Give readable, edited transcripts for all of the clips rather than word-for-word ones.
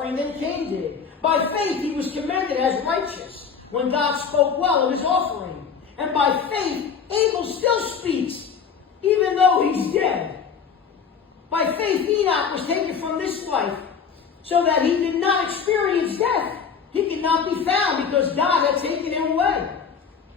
offering than Cain did. By faith he was commended as righteous when God spoke well of his offering. And by faith Abel still speaks, even though he's dead. By faith Enoch was taken from this life, so that he did not experience death. He could not be found because God had taken him away.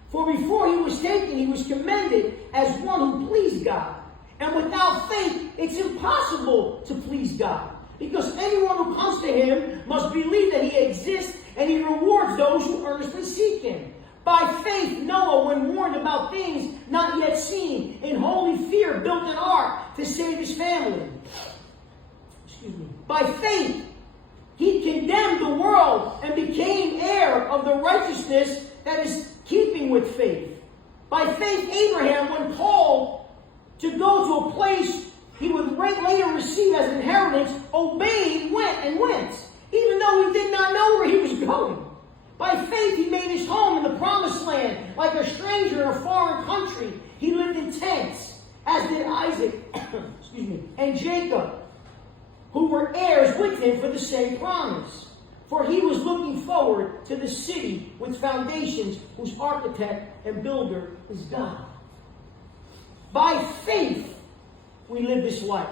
For before he was taken, he was commended as one who pleased God. And without faith, it's impossible to please God. Because anyone who comes to him must believe that he exists, and he rewards those who earnestly seek him. By faith, Noah, when warned about things not yet seen, in holy fear built an ark to save his family. By faith, he condemned the world and became heir of the righteousness that is keeping with faith. By faith, Abraham, when called to go to a place he would later receive as inheritance, obeyed, went, even though he did not know where he was going. By faith, he made his home in the promised land, like a stranger in a foreign country. He lived in tents, as did Isaac and Jacob, who were heirs with him for the same promise. For he was looking forward to the city with foundations, whose architect and builder is God. By faith, we live this life.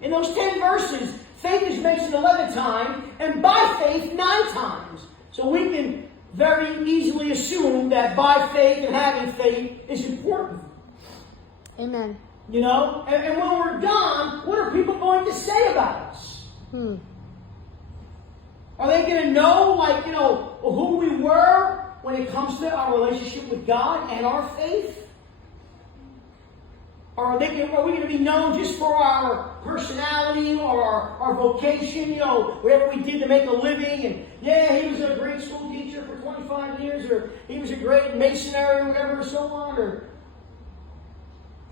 In those 10 verses, faith is mentioned 11 times, and by faith 9 times. So we can very easily assume that by faith and having faith is important. Amen. You know? And when we're gone, what are people going to say about us? Are they going to know, who we were when it comes to our relationship with God and our faith? Or are we going to be known just for our personality or our vocation, whatever we did to make a living? And yeah, he was a great school teacher for 25 years, or he was a great masonry, or whatever, so on, or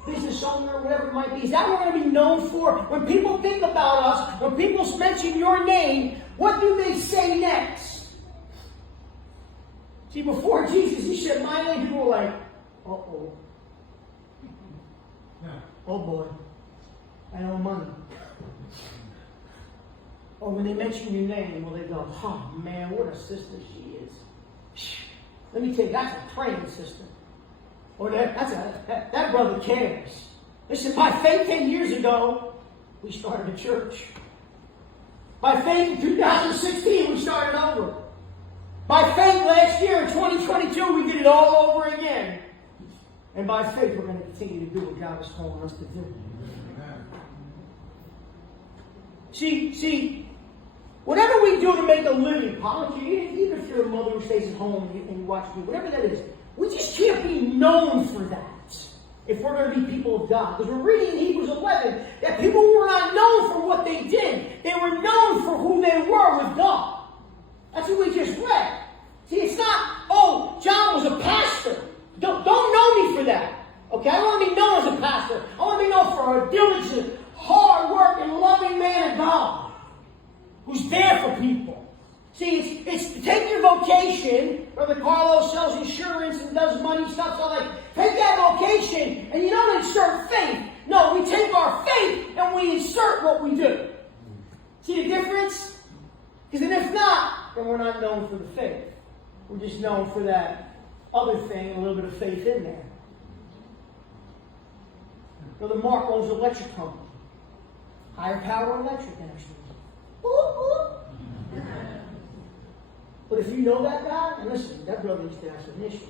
business owner, or whatever it might be. Is that what we're going to be known for? When people think about us, when people mention your name, what do they say next? See, before Jesus, he said my name, people were like, uh-oh. Oh boy, I owe money. Or when they mention your name, well, they go, oh man, what a sister she is. Let me tell you, that's a praying sister. Or that brother cares. Listen, by faith 10 years ago, we started a church. By faith in 2016, we started over. By faith last year in 2022, we did it all over again. And by faith, we're going to continue to do what God is calling us to do. See, whatever we do to make a living, even if you're a mother who stays at home and you watch me, whatever that is, we just can't be known for that if we're going to be people of God. Because we're reading in Hebrews 11 that people were not known for what they did. They were known for who they were with God. That's what we just read. See, it's not, oh, John was a pastor. Don't know me for that. Okay, I don't want to be known as a pastor. I want to be known for a diligent, hard-working, loving man of God who's there for people. See, it's take your vocation. Brother Carlos sells insurance and does money stuff. So take that vocation and you don't insert faith. No, we take our faith and we insert what we do. See the difference? Because if not, then we're not known for the faith. We're just known for that other thing, a little bit of faith in there. Brother Mark owns an electric company. Higher power electric, actually. But if you know that guy, and listen, that brother used to have some issues.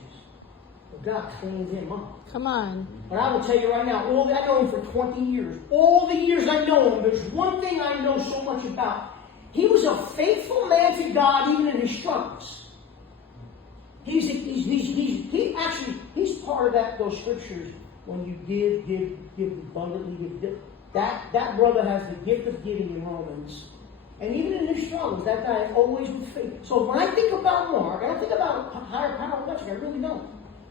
But God cleaned him up. Come on. But I will tell you right now, I know him for 20 years. All the years I know him, there's one thing I know so much about. He was a faithful man to God even in his struggles. He's part of those scriptures. When you give abundantly, give. That brother has the gift of giving in Romans. And even in his struggles, that guy is always with faith. So when I think about Mark, I don't think about higher power electric. I really don't.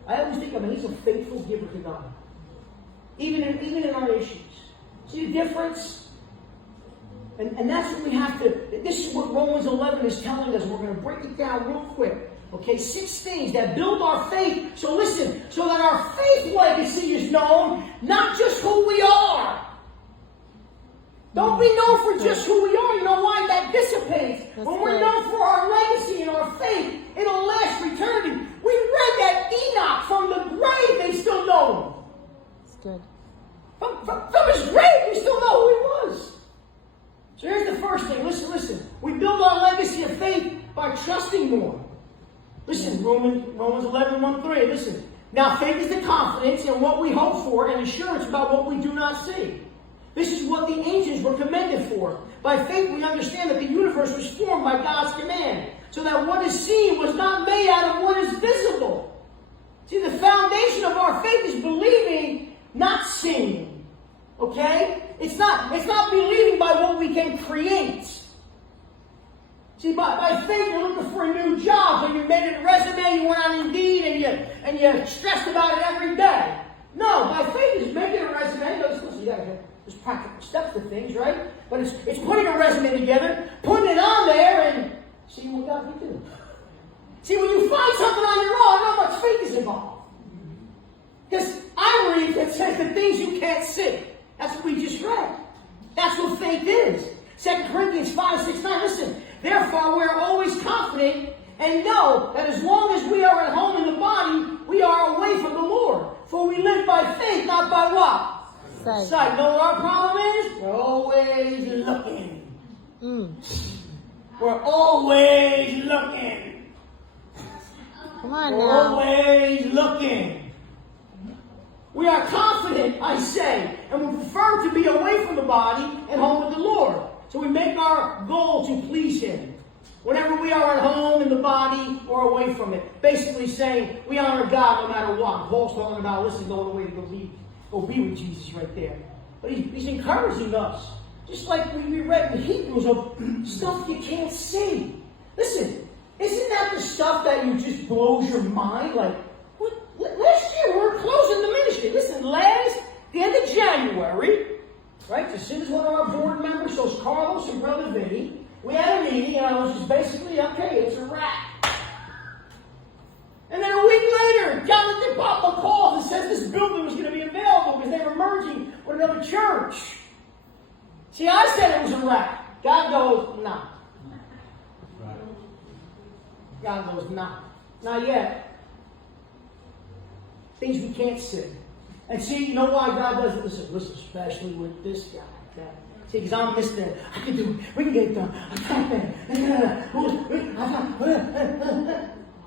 I always think of him. He's a faithful giver to God. Even in our issues. See the difference? And that's what we have to. This is what Romans 11 is telling us. We're going to break it down real quick. Okay, 6 things that build our faith. So listen, so that our faith legacy is known, not just who we are. Don't be known for just who we are. You know why? That dissipates. That's when we're good. known for our legacy and our faith, it'll last for eternity. We read that Enoch from the grave, they still know him. It's good. From his grave, we still know who he was. So here's the first thing. Listen. We build our legacy of faith by trusting more. Listen, Romans 11:1-3. Listen. Now faith is the confidence in what we hope for and assurance about what we do not see. This is what the ancients were commended for. By faith we understand that the universe was formed by God's command, so that what is seen was not made out of what is visible. See, the foundation of our faith is believing, not seeing. Okay? It's not believing by what we can create. See, by faith you're looking for a new job, so you made a resume, you went on Indeed, and you stressed about it every day. No, by faith is making a resume. Listen, you gotta have there's practical steps to things, right? But it's putting a resume together, putting it on there, and seeing what God can do. See, when you find something on your own, how much faith is involved? Because I read that says the things you can't see. That's what we just read. That's what faith is. 2 Corinthians 5:6-9. Listen, therefore we are always confident and know that as long as we are at home in the body, we are away from the Lord. For we live by faith, not by what? Sight. Know what our problem is? We're always looking. We're always looking. Come on We're now. always looking. We are confident, I say, and we prefer to be away from the body and home with the Lord. So we make our goal to please Him. Whenever we are at home in the body or away from it. Basically saying we honor God no matter what. Paul's talking about, listen, going away to go be with Jesus right there. But he's encouraging us. Just like we read in Hebrews of stuff you can't see. Listen, isn't that the stuff that you just blows your mind? Like, what? Last year we were closing the ministry. Listen, the end of January, right? As soon as one of our board members, so it's Carlos and Brother Vinny, we had a meeting and I was just basically, okay, it's a wrap. And then a week later, Jonathan Papa calls and says this building was going to be available because they were merging with another church. See, I said it was a wrap. God goes, nah. God goes, nah. Not yet. Things we can't see. And see, you know why God does it? Listen, especially with this guy. Okay? See, because I'm Mr. I can do it. We can get it done. I got that.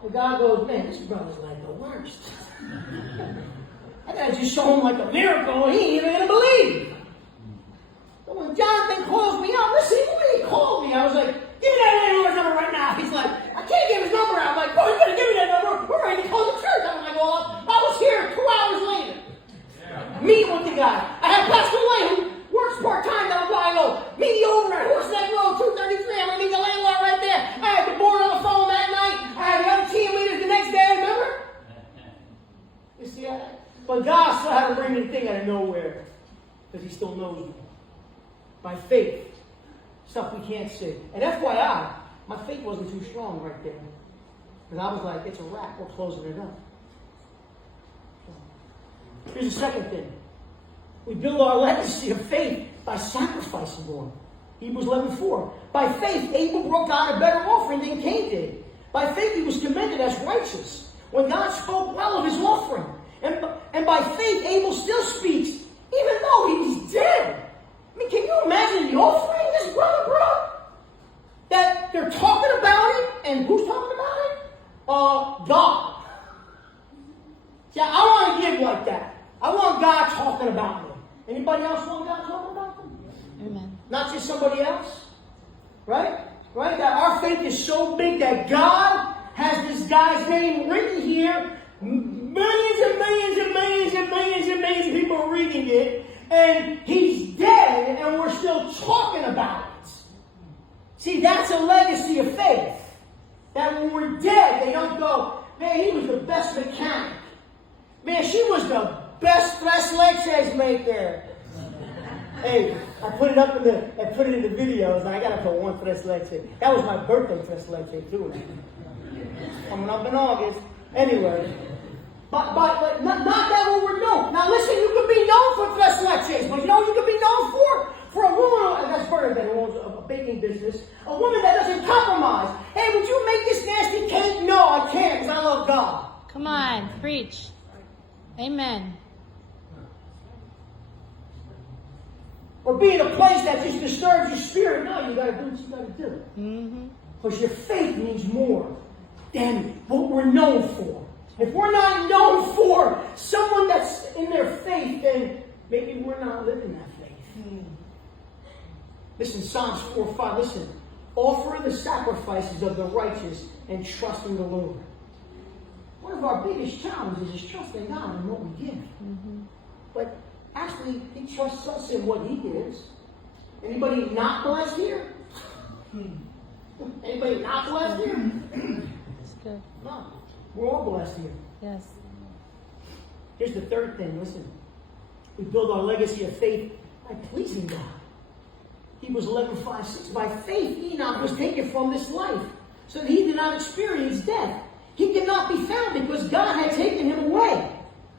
And God goes, man, this brother's like the worst. I gotta just show him like a miracle. He ain't even gonna believe. So when Jonathan calls me out, listen, when he called me, I was like, give me that landlord's number right now. He's like, I can't give his number out. I'm like, bro, you better give me that number. We're ready to close the church. I'm like, well, I was here 2 hours later. Meeting with the guy. I had Pastor Lane who works part-time down by meet you over at Horseneck Road, 233. I'm gonna meet the landlord right there. I had the board on the phone that night. I had the other team leaders the next day, remember? You see that? But God still had to bring me the thing out of nowhere. Because He still knows me. By faith. Stuff we can't see. And FYI, my faith wasn't too strong right there. Because I was like, it's a wrap. We're closing it up. Here's the second thing. We build our legacy of faith by sacrificing more. Hebrews 11:4. By faith, Abel brought God a better offering than Cain did. By faith, he was commended as righteous when God spoke well of his offering. And by faith, Abel still speaks, even though he's dead. I mean, can you imagine the offering this brother brought? That they're talking about it, and who's talking about it? God. See, I want to give like that. I want God talking about me. Anybody else want God talking about them? Amen. Not just somebody else. Right? Right? That our faith is so big that God has this guy's name written here. Millions and millions and millions and millions and millions of people are reading it. And he's dead and we're still talking about it. See, that's a legacy of faith. That when we're dead, they don't go, man, he was the best mechanic. Man, she was the best tres leches maker. Hey, I put it in the videos, and I got to put one tres leche. That was my birthday tres leche too. Coming up in August. Anyway, but not that what we're known. Now listen, you could be known for tres leches, but you know what you could be known for a woman, and that's Bernadette, who owns a baking business, a woman that doesn't come compromise. Hey, would you make this nasty cake? No, I can't because I love God. Come on. Preach. Amen. Or be in a place that just disturbs your spirit. No, you got to do what you got to do. Mm-hmm. Because your faith means more than what we're known for. If we're not known for someone that's in their faith, then maybe we're not living that faith. Listen, Psalms 4:5. Listen. Offer the sacrifices of the righteous and trust in the Lord. One of our biggest challenges is trusting God in what we give. Mm-hmm. But actually, He trusts us in what He gives. Anybody not blessed here? Anybody not blessed here? It's good. No. We're all blessed here. Yes. Here's the third thing. Listen. We build our legacy of faith by pleasing God. Hebrews 11:5-6. By faith, Enoch was taken from this life, so that he did not experience death. He could not be found because God had taken him away.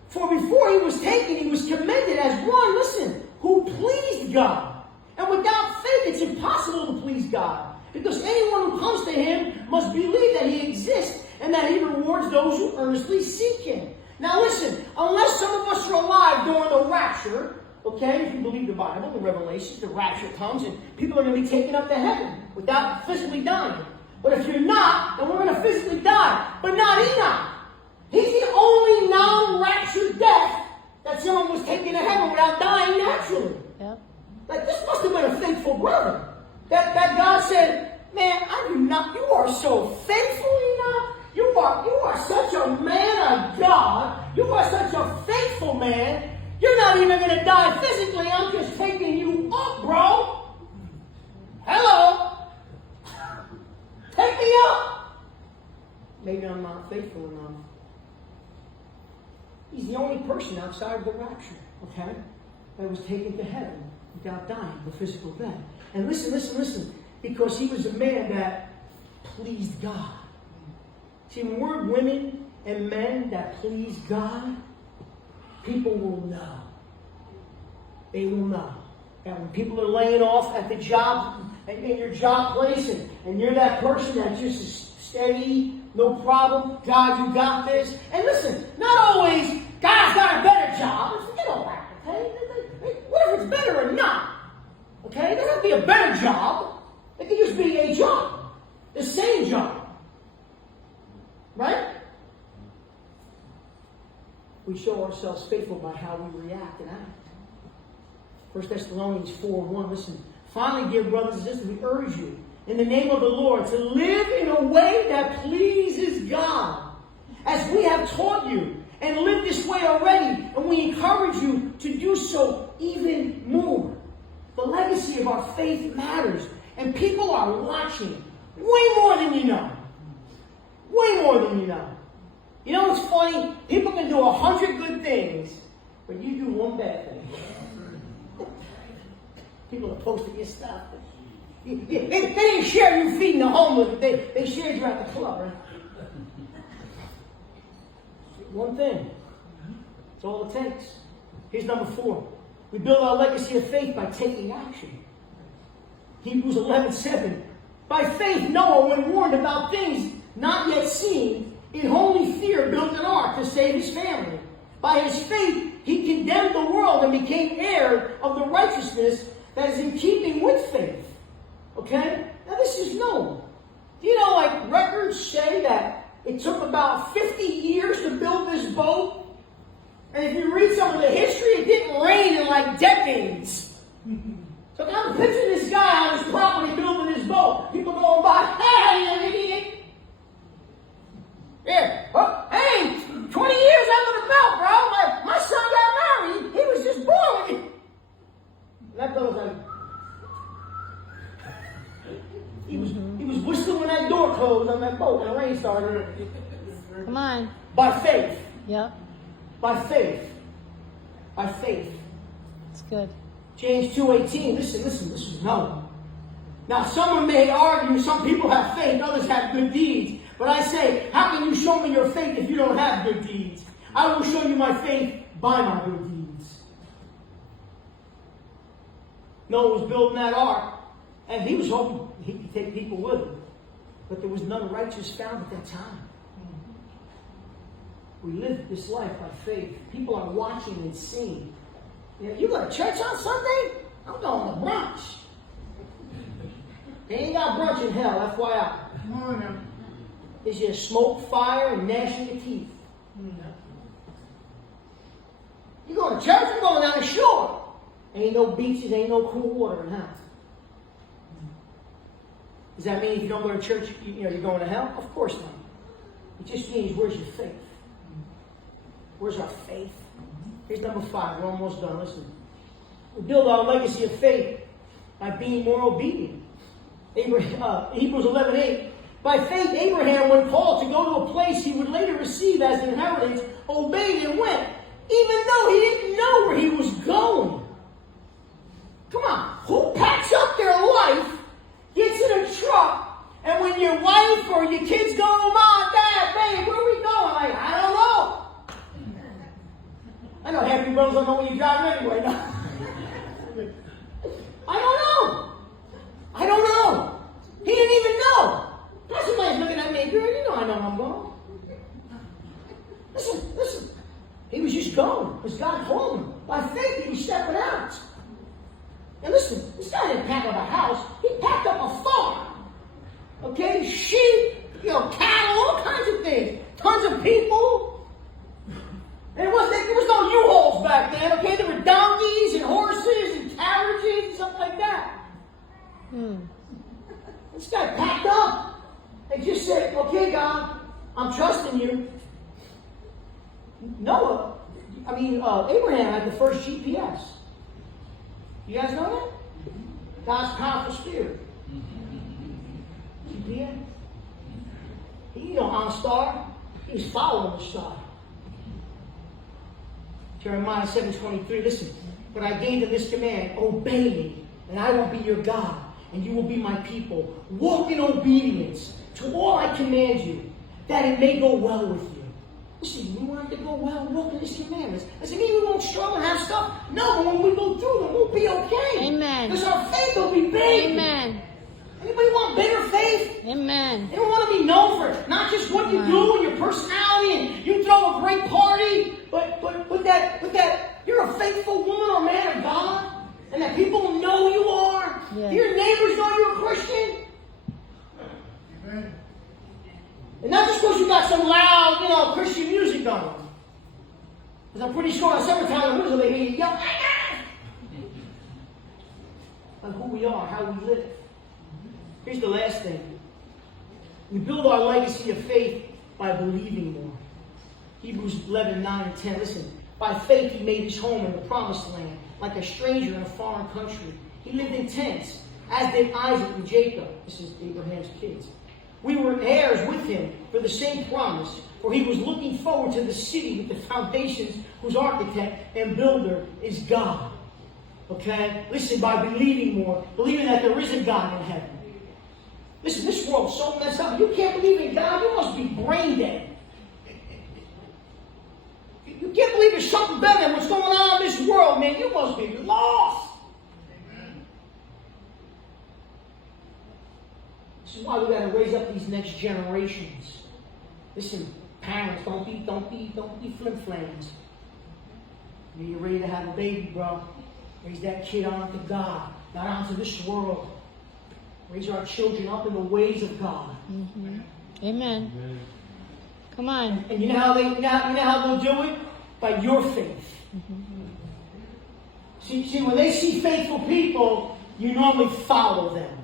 For before he was taken, he was commended as one, listen, who pleased God. And without faith, it's impossible to please God. Because anyone who comes to him must believe that he exists and that he rewards those who earnestly seek him. Now listen, unless some of us are alive during the rapture, okay, if you believe the Bible, the Revelations, the rapture comes and people are going to be taken up to heaven without physically dying. But if you're not, then we're going to physically die. But not Enoch. He's the only non-raptured death that someone was taken to heaven without dying naturally. Yep. Like, this must have been a faithful brother. That God said, man, you are so faithful, Enoch. You are such a man of God. You are such a faithful man. You're not even going to die physically. I'm just taking you up, bro. Hello. Take me up. Maybe I'm not faithful enough. He's the only person outside of the rapture, okay, that was taken to heaven without dying the physical death. And listen, because he was a man that pleased God. See, when we're women and men that please God, people will know. They will know that when people are laying off at the job, in your job place, and you're that person that just is steady, no problem, God, you got this. And listen, not always, God's got a better job. Forget all that, okay? What if it's better or not? Okay? It doesn't have to be a better job. It can just be a job. The same job. Right? We show ourselves faithful by how we react and act. 1 Thessalonians 4:1. Listen. Finally, dear brothers and sisters, we urge you, in the name of the Lord, to live in a way that pleases God, as we have taught you, and live this way already, and we encourage you to do so even more. The legacy of our faith matters, and people are watching way more than you know. Way more than you know. You know what's funny? People can do 100 good things, but you do one bad thing. People are posting your stuff. They didn't share you feeding the homeless. They shared you at the club, right? One thing. That's all it takes. Here's number 4. We build our legacy of faith by taking action. Hebrews 11:7. By faith, Noah, when warned about things not yet seen, in holy fear built an ark to save his family. By his faith, he condemned the world and became heir of the righteousness that is in keeping with faith. Okay? Now this is known. Do you know, like, records say that it took about 50 years to build this boat? And if you read some of the history, it didn't rain in like decades. So I'm picturing this guy on his property building his boat. People going by, hey, you idiot. Yeah. Oh, hey, 20 years under the belt, bro. My son got married. He was just born with it. And that goes like, he was whistling when that door closed on that boat when the rain started. Come on. By faith. Yep. By faith. By faith. It's good. James 2:18. Listen, this is known. Now, someone may argue some people have faith, others have good deeds. But I say, how can you show me your faith if you don't have good deeds? I will show you my faith by my good deeds. Noah was building that ark, and he was hoping he could take people with him. but there was none righteous found at that time. We live this life by faith. People are watching and seeing. You go to church on Sunday? I'm going to brunch. They ain't got brunch in hell, FYI. Come on now. It's just smoke, fire, and gnashing of teeth. You going to church? I'm going down the shore. Ain't no beaches, ain't no cool water in hell. Does that mean if you don't go to church, you're going to hell? Of course not. It just means, where's your faith? Where's our faith? Here's number 5. We're almost done. Listen. We build our legacy of faith by being more obedient. Hebrews 11:8. By faith, Abraham, when called to go to a place he would later receive as an inheritance, obeyed and went, even though he didn't know where he was going. Come on. Who packs up their life, gets in a truck, and when your wife or your kids go, Mom, Dad, babe, where are we going? Like, I don't know. I know half you brothers don't know where you're driving anyway. No. I don't know. He didn't even know. Now somebody's looking at me, girl, you know I know I'm going. Listen. He was just going because God told him. By faith, he was stepping out. And listen, this guy didn't pack up a house. He packed up a farm. Okay? Sheep, cattle, all kinds of things. Tons of people. And there was no U-Hauls back then, okay? There were donkeys and horses and carriages and stuff like that. This guy packed up and just said, okay, God, I'm trusting you. Abraham had the first GPS. You guys know that? God's powerful spirit. GPS. He on a star. He's following the star. Jeremiah 7:23. Listen, but I gave them this command: obey me, and I will be your God, and you will be my people. Walk in obedience to all I command you, that it may go well with you. Listen, we want it to go well, walk in His commandments. Does it mean we won't struggle and have stuff? No, but when we go through them, we'll be okay. Amen. Because our faith will be big. Amen. Anybody want bigger faith? Amen. They don't want to be known for not just what you do and your personality and you throw a great party, but that you're a faithful woman or man of God, and that people know who you are. Yeah. Your neighbors know you're a Christian. Amen. And not just because you got some loud, Christian music going. Because I'm pretty sure on summertime, the they hear you yell, on who we are, how we live. Here's the last thing. We build our legacy of faith by believing more. Hebrews 11:9-10. Listen, by faith he made his home in the promised land, like a stranger in a foreign country. He lived in tents, as did Isaac and Jacob. This is Abraham's kids. We were heirs with him for the same promise, for he was looking forward to the city with the foundations, whose architect and builder is God. Okay? Listen, by believing more, believing that there is a God in heaven. Listen, this world's so messed up. You can't believe in God, you must be brain dead. You can't believe there's something better than what's going on in this world, man. You must be lost. Amen. This is why we got to raise up these next generations. Listen, parents, don't be flim-flams. When you're ready to have a baby, bro, raise that kid on to God, not onto this world. Raise our children up in the ways of God. Mm-hmm. Amen. Come on. And you know how they'll do it? By your faith. Mm-hmm. See, when they see faithful people, you normally follow them.